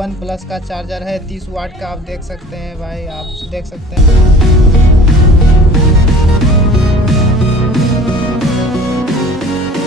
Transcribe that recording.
One plus का charger है 30 वाट का, आप देख सकते हैं भाई, आप देख सकते हैं।